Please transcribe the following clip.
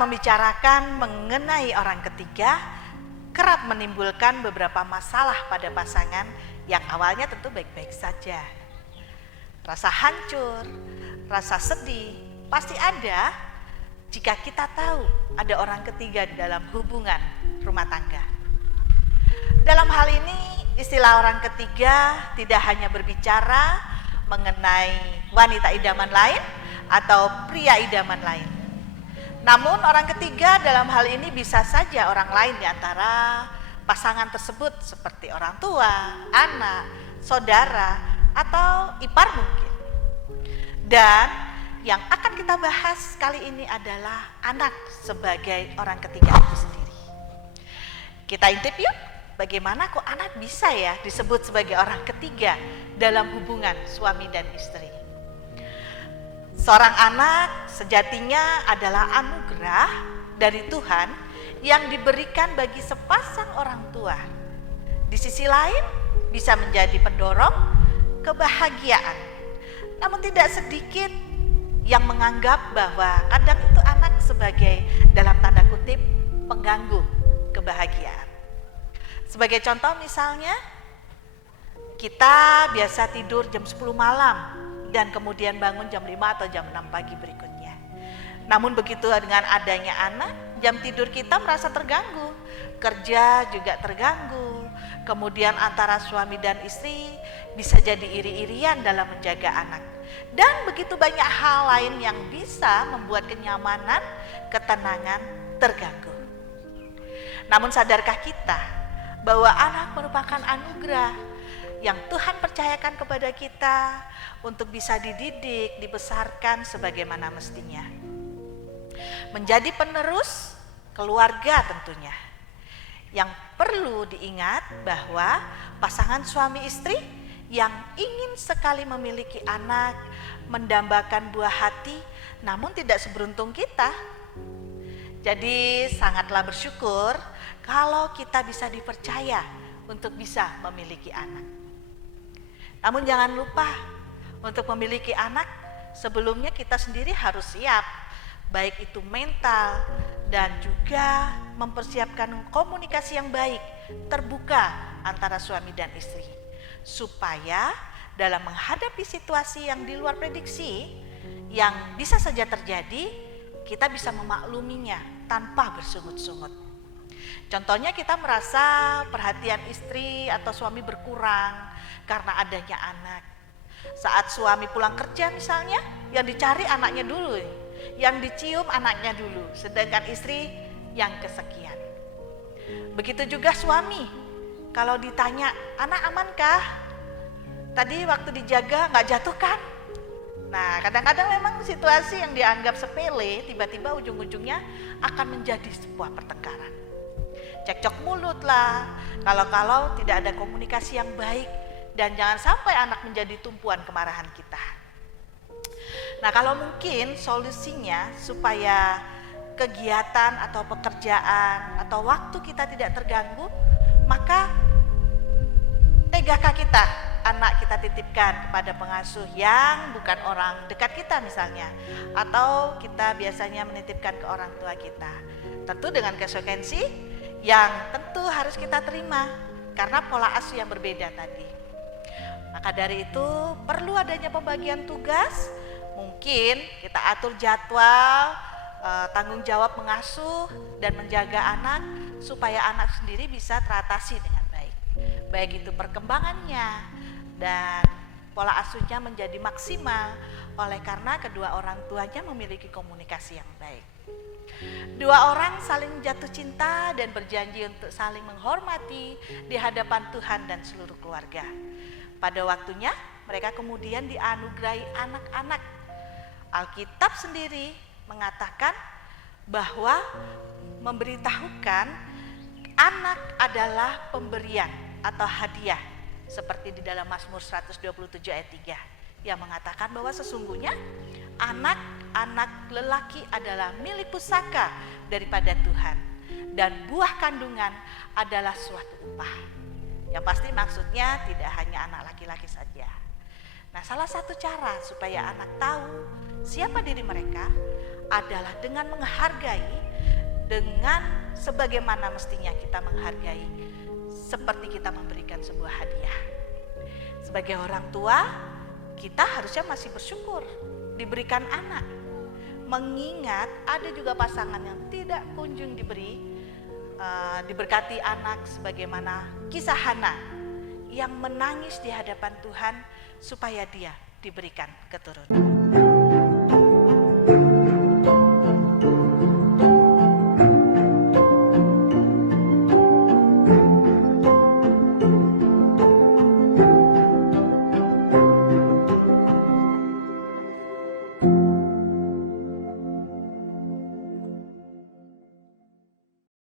membicarakan mengenai orang ketiga, kerap menimbulkan beberapa masalah pada pasangan yang awalnya tentu baik-baik saja. Rasa hancur, rasa sedih pasti ada jika kita tahu ada orang ketiga di dalam hubungan rumah tangga. Dalam hal ini, istilah orang ketiga tidak hanya berbicara mengenai wanita idaman lain atau pria idaman lain. Namun orang ketiga dalam hal ini bisa saja orang lain di antara pasangan tersebut seperti orang tua, anak, saudara, atau ipar mungkin. Dan yang akan kita bahas kali ini adalah anak sebagai orang ketiga itu sendiri. Kita intip yuk, bagaimana kok anak bisa ya disebut sebagai orang ketiga dalam hubungan suami dan istri. Seorang anak sejatinya adalah anugerah dari Tuhan yang diberikan bagi sepasang orang tua. Di sisi lain bisa menjadi pendorong kebahagiaan. Namun tidak sedikit yang menganggap bahwa kadang itu anak sebagai dalam tanda kutip pengganggu kebahagiaan. Sebagai contoh misalnya, kita biasa tidur jam 10 malam dan kemudian bangun jam 5 atau jam 6 pagi berikutnya. Namun begitu dengan adanya anak, jam tidur kita merasa terganggu, kerja juga terganggu, kemudian antara suami dan istri bisa jadi iri-irian dalam menjaga anak. Dan begitu banyak hal lain yang bisa membuat kenyamanan, ketenangan terganggu. Namun sadarkah kita bahwa anak merupakan anugerah yang Tuhan percayakan kepada kita untuk bisa dididik, dibesarkan sebagaimana mestinya. Menjadi penerus keluarga tentunya. Yang perlu diingat bahwa pasangan suami istri yang ingin sekali memiliki anak, mendambakan buah hati, namun tidak seberuntung kita. Jadi sangatlah bersyukur kalau kita bisa dipercaya untuk bisa memiliki anak. Namun jangan lupa, untuk memiliki anak sebelumnya kita sendiri harus siap, baik itu mental dan juga mempersiapkan komunikasi yang baik, terbuka antara suami dan istri, supaya dalam menghadapi situasi yang di luar prediksi yang bisa saja terjadi, kita bisa memakluminya tanpa bersungut-sungut. Contohnya kita merasa perhatian istri atau suami berkurang karena adanya anak. Saat suami pulang kerja misalnya, yang dicari anaknya dulu, yang dicium anaknya dulu, sedangkan istri yang kesekian. Begitu juga suami, kalau ditanya, anak amankah? Tadi waktu dijaga nggak jatuh kan? Nah, kadang-kadang memang situasi yang dianggap sepele, tiba-tiba ujung-ujungnya akan menjadi sebuah pertengkaran. Cekcok mulut lah, kalau tidak ada komunikasi yang baik, dan jangan sampai anak menjadi tumpuan kemarahan kita. Nah, kalau mungkin solusinya supaya kegiatan atau pekerjaan atau waktu kita tidak terganggu, maka tegakah kita anak kita titipkan kepada pengasuh yang bukan orang dekat kita misalnya, atau kita biasanya menitipkan ke orang tua kita, tentu dengan konsekuensi yang tentu harus kita terima karena pola asuh yang berbeda tadi. Maka dari itu perlu adanya pembagian tugas, mungkin kita atur jadwal, tanggung jawab mengasuh dan menjaga anak supaya anak sendiri bisa teratasi dengan baik. Baik itu perkembangannya dan pola asuhnya menjadi maksimal oleh karena kedua orang tuanya memiliki komunikasi yang baik. Dua orang saling jatuh cinta dan berjanji untuk saling menghormati di hadapan Tuhan dan seluruh keluarga. Pada waktunya mereka kemudian dianugerahi anak-anak. Alkitab sendiri mengatakan bahwa memberitahukan anak adalah pemberian atau hadiah, seperti di dalam Mazmur 127 ayat 3 yang mengatakan bahwa sesungguhnya anak-anak lelaki adalah milik pusaka daripada Tuhan dan buah kandungan adalah suatu upah. Yang pasti maksudnya tidak hanya anak laki-laki saja. Nah, salah satu cara supaya anak tahu siapa diri mereka adalah dengan menghargai dengan sebagaimana mestinya kita menghargai, seperti kita memberikan sebuah hadiah. Sebagai orang tua, kita harusnya masih bersyukur diberikan anak, mengingat ada juga pasangan yang tidak kunjung diberkati anak, sebagaimana kisah Hana yang menangis di hadapan Tuhan supaya dia diberikan keturunan.